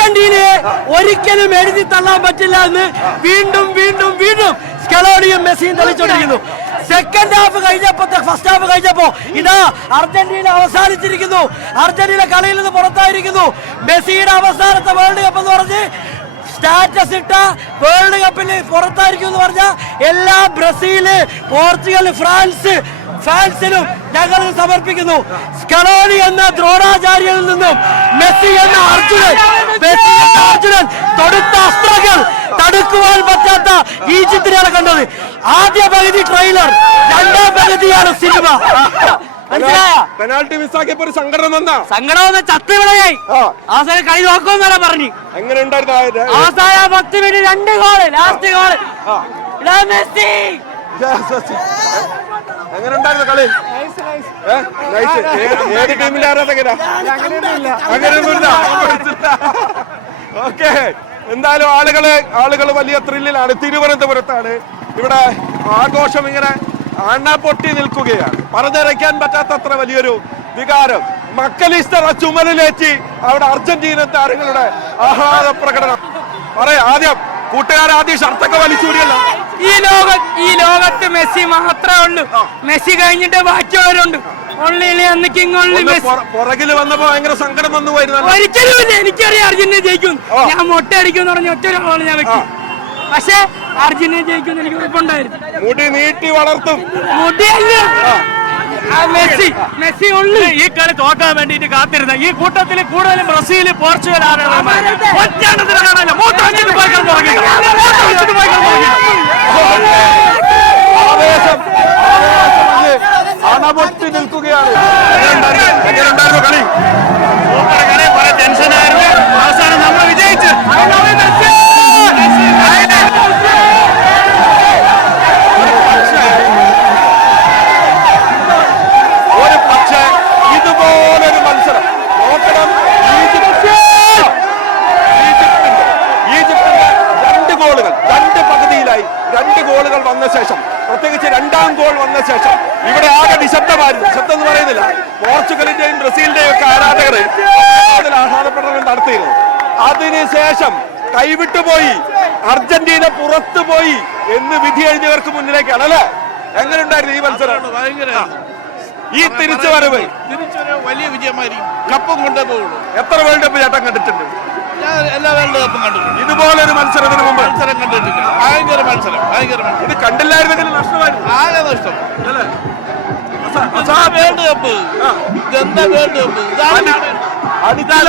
അർജന്റീനയെ ഒരിക്കലും എഴുതി തള്ളാൻ പറ്റില്ല എന്ന് വീണ്ടും വീണ്ടും വീണ്ടും സ്കലോണിയും മെസ്സിയും തെളിച്ചുകൊണ്ടിരിക്കുന്നു. സെക്കൻഡ് ഹാഫ് കഴിഞ്ഞപ്പോ ഫസ്റ്റ് ഹാഫ് കഴിഞ്ഞപ്പോ ഇതാ അർജന്റീന അവസാനിച്ചിരിക്കുന്നു. അർജന്റീന കളിയിൽ നിന്ന് പുറത്തായിരിക്കുന്നു. മെസ്സിയുടെ അവസാനത്തെ വേൾഡ് കപ്പ് എന്ന് പറഞ്ഞ് സ്റ്റാറ്റസ് ഇട്ട വേൾഡ് കപ്പിൽ പുറത്തായിരിക്കും എന്ന് പറഞ്ഞ എല്ലാ ബ്രസീല്, പോർച്ചുഗൽ, ഫ്രാൻസ് ഫാൻസിനും ഞങ്ങൾ സമർപ്പിക്കുന്നു. സ്കലോണി എന്ന ദ്രോണാചാര്യനിൽ നിന്നും മെസ്സി എന്ന അർജുനൻ തൊടുത്ത അസ്ത്രങ്ങൾ തടുക്കുവാൻ പറ്റാത്ത ഈജിപ്തിനെയാണ് കണ്ടത്. ആദ്യ പകുതി ട്രെയിലർ, രണ്ടാം പകുതിയാണ് സിനിമ. പെനാൽറ്റി മിസ്സാക്കിയപ്പോ ഒരു സങ്കടം വന്ന ചത്തുവിളയായി അവസാനം കളി നോക്കുമെന്നാണ് പറഞ്ഞു. എങ്ങനെ ഉണ്ടായിരുന്നു അവസാന 10 minute 2 goal, last goal Messi. എങ്ങനെ ഉണ്ടായിരുന്നു കളി? ഏത് ടീമിന്റെ ആരാധകരാ? അങ്ങനെയൊന്നുമില്ല. ഓക്കെ, എന്തായാലും ആളുകള് വലിയ ത്രില്ലിലാണ്. തിരുവനന്തപുരത്താണ്. ഇവിടെ ആഘോഷം ഇങ്ങനെ അണപൊട്ടി നിൽക്കുകയാണ്. പറഞ്ഞറിയിക്കാൻ പറ്റാത്തത്ര വലിയൊരു വികാരം. മക്കലിസ്റ്റർ ആ ചുമലിലേറ്റി അവിടെ അർജന്റീന താരങ്ങളുടെ ആഹ്ലാദ പ്രകടനം. ആദ്യം കൂട്ടുകാരാദ്യം ഷർട്ടൊക്കെ വലിച്ചൂടിയല്ലോ. ഈ ലോകത്ത് മെസ്സി മാത്രമേ ഉള്ളൂ. മെസ്സി കഴിഞ്ഞിട്ട് ബാക്കിയുള്ളവരുണ്ട്. പുറകില് വന്നപ്പോ ഭയങ്കര സങ്കടം വന്നു പോയിരുന്നു. ഒരിക്കലുമില്ല. എനിക്കറിയാം അർജന്റീന ജയിക്കും. ഞാൻ മൊട്ട അടിക്കും എന്ന് പറഞ്ഞ ഒറ്റ ഒരാളാണ് ഞാൻ വെക്കും. പക്ഷെ അർജന്റീന ജയിക്കും എനിക്ക് ഉറപ്പുണ്ടായിരുന്നു. മുടി നീട്ടി വളർത്തും. മെസ്സി ഉള്ളു. ഈ കളി തോക്കാൻ വേണ്ടിട്ട് കാത്തിരുന്ന ഈ കൂട്ടത്തിൽ കൂടുതലും ബ്രസീല്, പോർച്ചുഗൽ അണപൊട്ടി നിൽക്കുകയാണ്. എങ്ങനെയുണ്ടായിരുന്നു കളി? സൂപ്പർ കളി. കുറെ ടെൻഷനായിരുന്നു. അവസാനം നമ്മൾ വിജയിച്ചു. ഒരു പക്ഷേ ഇതുപോലൊരു മത്സരം നോക്കണം. ഈജിപ്തിന്റെ 2 ഗോളുകൾ 2 പകുതിയിലായി 2 ഗോളുകൾ വന്ന ശേഷം, പ്രത്യേകിച്ച് 2ാം ഗോൾ വന്ന ശേഷം ഇവിടെ ആകെ നിശബ്ദമായിരുന്നു. നിശബ്ദം എന്ന് പറയുന്നില്ല, പോർച്ചുഗലിന്റെയും ബ്രസീലിന്റെയും ഒക്കെ ആരാധകർ അതിൽ ആഹ്ലാദപ്രകടനം നടത്തിയിരുന്നു. അതിനുശേഷം കൈവിട്ടുപോയി, അർജന്റീന പുറത്തുപോയി എന്ന് വിധി എഴുതിയവർക്ക് മുന്നിലേക്കാണ് അല്ലേ? എങ്ങനെ ഉണ്ടായിരുന്നു ഈ മത്സരം? ഈ തിരിച്ചുവരവ് വലിയ വിജയമായിരിക്കും. കപ്പും കൊണ്ടേ പോകുള്ളൂ. എത്ര വേൾഡ് കപ്പ് ചേട്ടൻ കണ്ടിട്ടുണ്ട്? ഞാൻ എല്ലാ വേൾഡ് കപ്പും കണ്ടിട്ടുണ്ട്. ഇതുപോലൊരു മത്സരത്തിന് മുമ്പ് മത്സരം കണ്ടിട്ടില്ല. ഭയങ്കര മത്സരം. ഇത് കണ്ടില്ലായിരുന്നെങ്കിൽ നഷ്ടമായിരുന്നു. ആകെ നഷ്ടം. വേൾഡ് കപ്പ്, എന്താ വേൾഡ് കപ്പ്? അടിച്ചാൽ